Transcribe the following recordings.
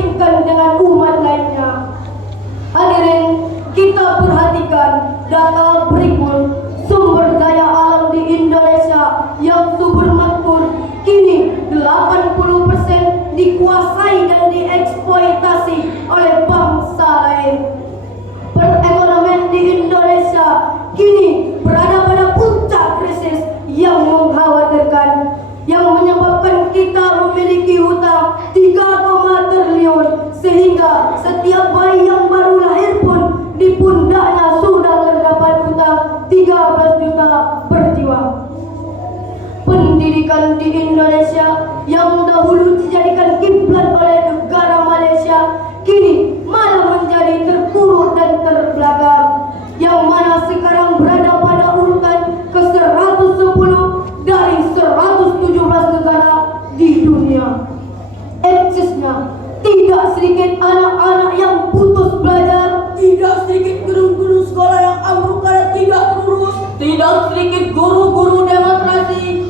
dibandingkan dengan umat lainnya. Hadirin, kita perhatikan data berikut. Sumber daya alam di Indonesia yang subur makmur kini 80% dikuasai dan dieksploitasi oleh bangsa lain. Perekonomian di Indonesia kini berada pada puncak krisis yang mengkhawatirkan, yang menyebabkan kita memiliki hutang 3, triliun, sehingga setiap bayi yang baru lahir pun di pundaknya sudah terdapat hutang 13 juta per jiwa. Pendidikan di Indonesia yang dahulu dijadikan kiblat oleh negara Malaysia kini malah menjadi terpuruk dan terbelakang, yang mana sekarang berada pada urutan ke-110 dari 117 negara di dunia. Eksisnya tidak sedikit anak-anak yang putus belajar, tidak sedikit guru-guru sekolah yang ambruk karena tidak lulus, tidak sedikit guru-guru demonstrasi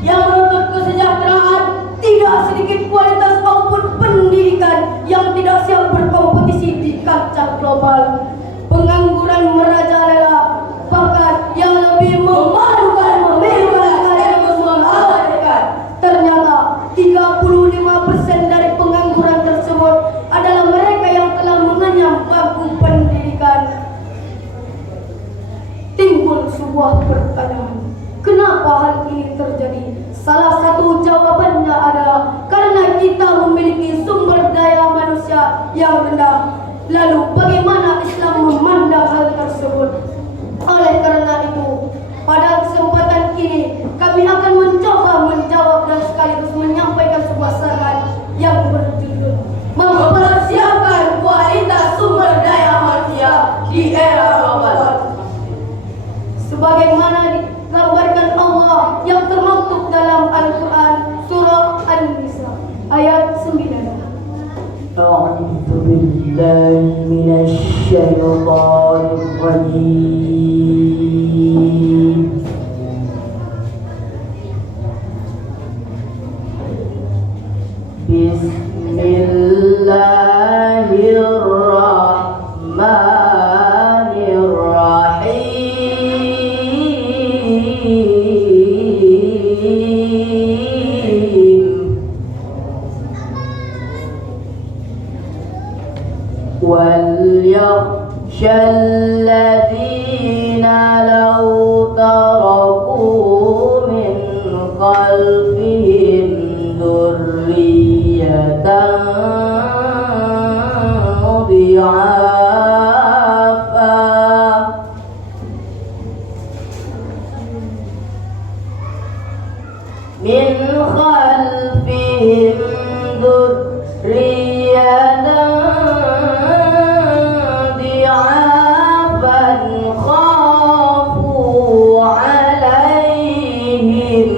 yang menuntut kesejahteraan, tidak sedikit kualitas maupun pendidikan yang tidak siap berkompetisi di kancah global. Pengangguran merajalela, bahkan yang lebih memalukan, memilukan dan mengkhawatirkan, ternyata 35% dari pengangguran tersebut adalah mereka yang telah mengenyam bangku pendidikan. Timbul sebuah pertanyaan, kenapa hal ini terjadi? Salah satu jawabannya adalah karena kita memiliki sumber daya manusia yang rendah. Lalu bagaimana Islam memandang hal tersebut? Oleh karena itu, pada kesempatan ini kami akan mencoba menjawab dan sekaligus menyampaikan sebuah saran yang berjudul mempersiapkan kualitas sumber daya manusia di era global. Sebagaimana digambarkan Allah yang termaktub dalam Al-Quran surah An-Nisa ayat 9. A'udzu billahi minasyaitonir rajim. وَلْيَخْشَى الَّذِينَ لَوْ تَرَكُوا مِنْ خَلْفِهِمْ ذُرِّيَّةً خَافُوا عَلَيْهِمْ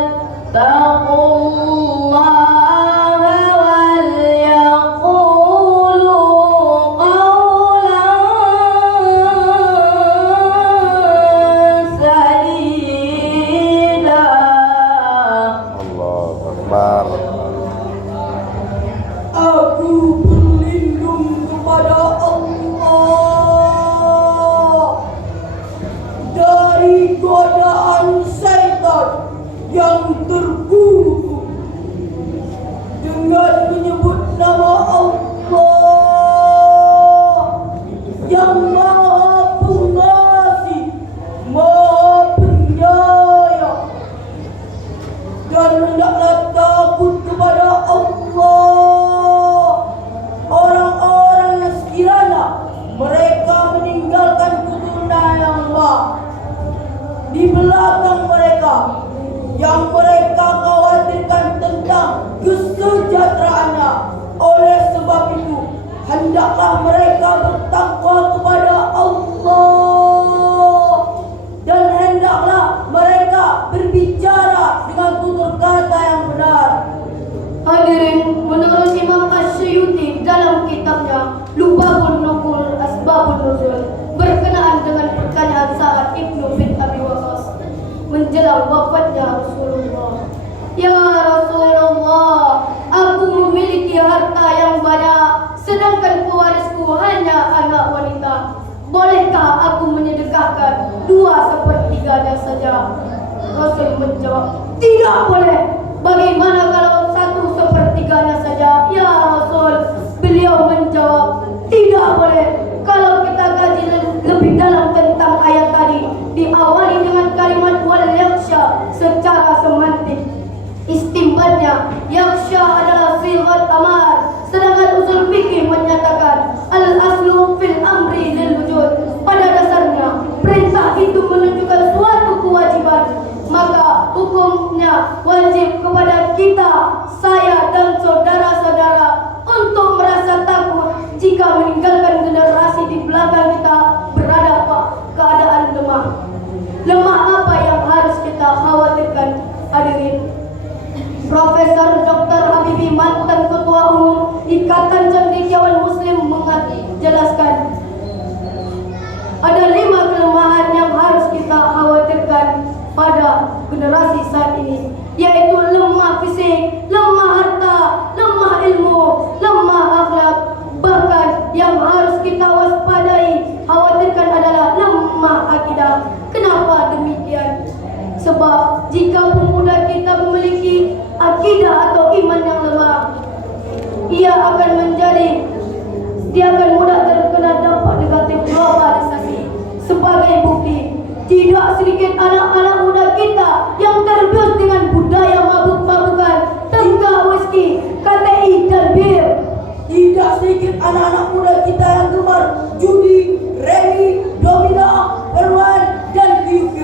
فَلْيَتَّقُوا اللَّهَ وَلْيَقُولُوا قَوْلًا سَدِيدًا. Allahu Akbar. Aku berlindung kepada Allah dari godaan syaitan yang terkutuk dengan menyebut nama Allah yang Maha Pengasih, Maha Penyayang, dan hendaklah takut kepada Allah orang-orang yang sekiranya mereka meninggalkan keturunan yang baik di belakang mereka, yang mereka khawatirkan tentang kesejahteraannya. Oleh sebab itu, hendaklah mereka bertakwa kepada Allah dan hendaklah mereka berbicara dengan tutur kata yang benar. Hadirin, menurut Imam Asy-Syuuti dalam kitabnya Lubabun Nuqul Asbabun Nuzul berkenaan dengan pertanyaan Sa'ad Ibnu bin Abi Waqqas, menjelaskan menjelang wafatnya Rasulullah. Ya Rasulullah, aku memiliki harta yang banyak, sedangkan pewarisku hanya anak wanita. Bolehkah aku menyedekahkan 2/3-nya saja? Rasul menjawab, tidak boleh. Bagaimana kalau 1/3-nya saja? Ya Rasul, beliau menjawab, tidak boleh. Kalau kita kaji lebih dalam tentang ayat tadi, diawali dengan kalimat wal yaksha secara semantik. Istimbatnya, yaksha adalah silghat amar, sedangkan usul fikih menyatakan al-aslu fil amri lil wujud. Pada dasarnya, perintah itu menunjukkan suatu kewajiban, maka hukumnya wajib kepada kita, saya dan saudara-saudara untuk merasa takut jika meninggalkan generasi di belakang kita berada keadaan lemah. Lemah apa yang harus kita khawatirkan, hadirin? Profesor Dr. Habibie, mantan Ketua Umum Ikatan Cendekiawan Muslim, menjelaskan ada 5 kelemahan yang harus kita khawatirkan pada generasi saat ini, yaitu lemah fisik, lemah harta, lemah ilmu, lemah akhlak. Bahkan yang harus kita waspadai, khawatirkan adalah lemah akidah. Kenapa demikian? Sebab jika pemuda kita memiliki akidah atau iman yang lemah, dia akan mudah terkena dampak negatif globalisasi. Sebagai bukti, tidak sedikit anak-anak muda kita yang terbius dengan budaya mabuk-mabukan, tangga whisky, KTI dan bir. Tidak sedikit anak-anak muda kita yang gemar judi, remi, domino, perwan, dan QQ.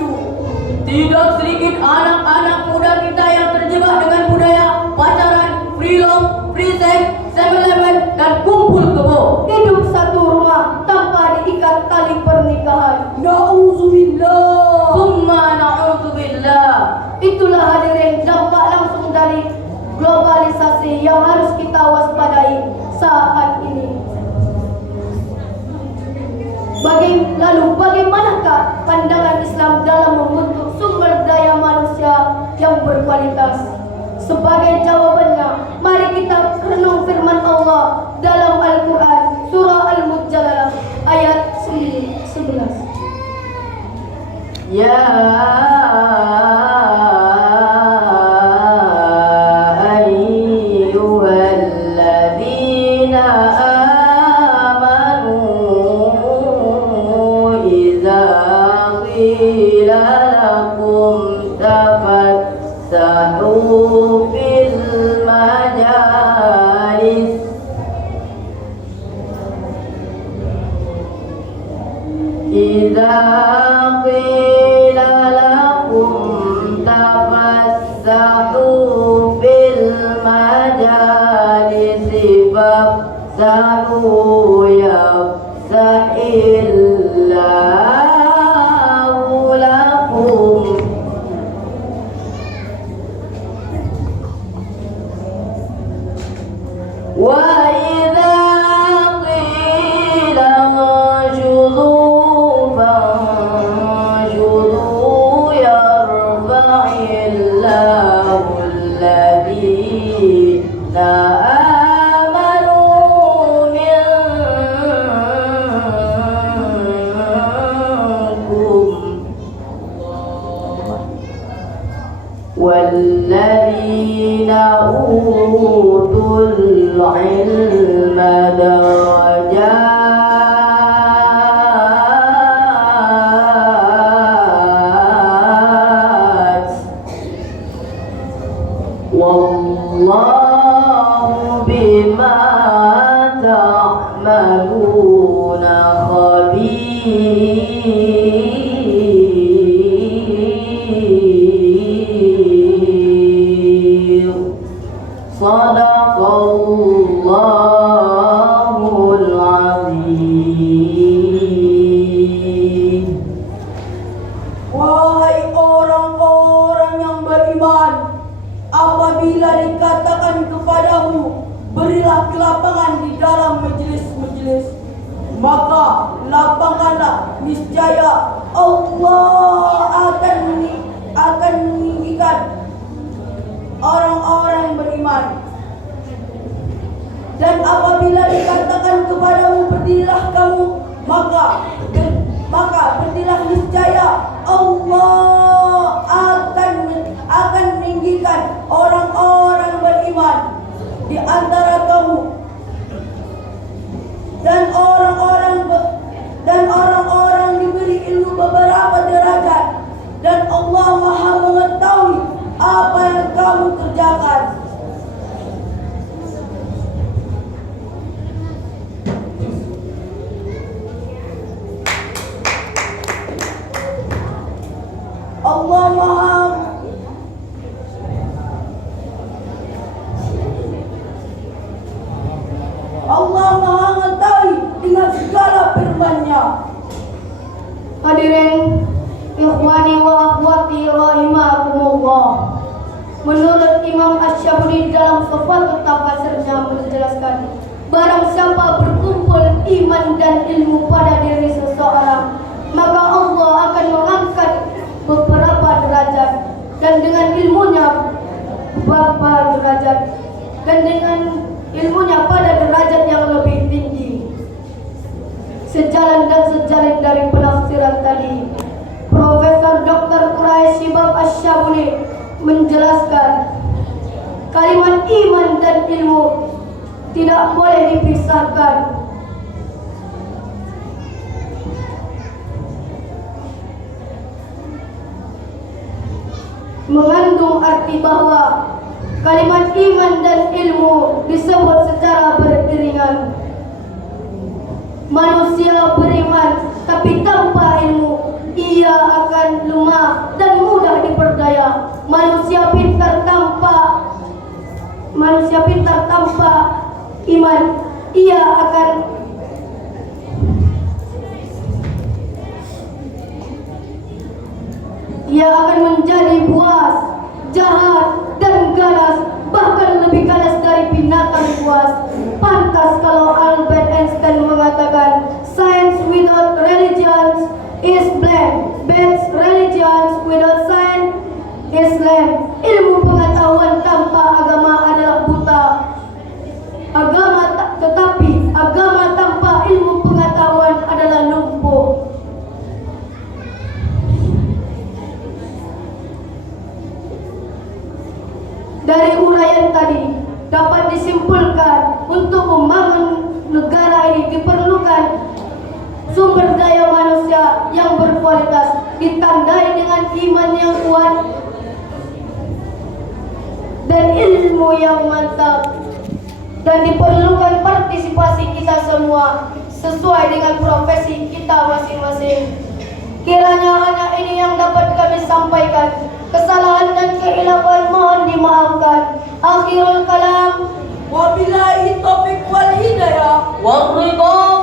Tidak sedikit anak-anak muda kita yang terjebak dengan budaya pacaran, free love, free sex, 7-Eleven, dan kumpul kebo. Hidup satu rumah tanpa diikat tali pernikahan. Na'udzubillah. Summa na'udzubillah. Itulah hadirin dampak langsung dari globalisasi yang harus kita waspadai saat ini. Lalu bagaimanakah pandangan Islam dalam membentuk sumber daya manusia yang berkualitas? Sebagai jawabannya, mari kita renung firman Allah dalam Al-Quran, surah Al-Mujadalah ayat 11. Ya ayyuhalladzina amanu idza qila lakum tafassahu fil majalis idza qila lakum tafassahu fil majalis fafsahu yafsahillahu lakum wa idza qila anjudu fanjudu yarfa'illahu alladhina amanu minkum والذين أوتوا العلم درجات والله بما تعملون خبير صدق الله العظيم. Wahai orang-orang yang beriman, apabila dikatakan kepadamu, berilah kelapangan di dalam majelis-majelis, maka lapangkanlah, niscaya Allah akan apabila dikatakan kepadamu berdirilah kamu, maka berdirilah, niscaya Allah akan meninggikan orang-orang beriman di antara kamu, dan orang-orang diberi ilmu beberapa derajat, dan Allah Maha mengetahui apa yang kamu kerjakan. Allah Maha mengetahui dengan segala firman-Nya. Hadirin ikhwani wa akhwati rahimakumullah. Menurut Imam Asy-Syabuni dalam Sifatul Tafsirnya menjelaskan, barang siapa berkumpul iman dan ilmu pada diri seseorang, maka Allah akan mengangkat beberapa derajat, dan dengan ilmunya beberapa derajat, dan dengan ilmunya pada derajat yang lebih tinggi. Sejalan dan sejalin dari penafsiran tadi, Profesor Dr. Quraish Shibab Asy-Syabuni menjelaskan, kalimat iman dan ilmu tidak boleh dipisahkan. Mengandung arti bahwa kalimat iman dan ilmu disebut secara beriringan. Manusia beriman tapi tanpa ilmu, ia akan lemah dan mudah diperdaya. Manusia pintar tanpa iman, ia akan menjadi buas, jahat, dan ganas, bahkan lebih ganas dari binatang buas. Pantas kalau Albert Einstein mengatakan, science without religion is blind, but religion without science is lame. Ilmu pengetahuan tanpa agama adalah buta. Tetapi agama tanpa ilmu pengetahuan adalah lumpuh. Dari uraian tadi dapat disimpulkan, untuk membangun negara ini diperlukan sumber daya manusia yang berkualitas, ditandai dengan iman yang kuat dan ilmu yang mantap, dan diperlukan partisipasi kita semua sesuai dengan profesi kita masing-masing. Kiranya hanya ini yang dapat kami sampaikan. Kesalahan dan kehilafan mohon dimaafkan. Akhirul kalam, Wabillahi taufiq wal hidayah. Warridha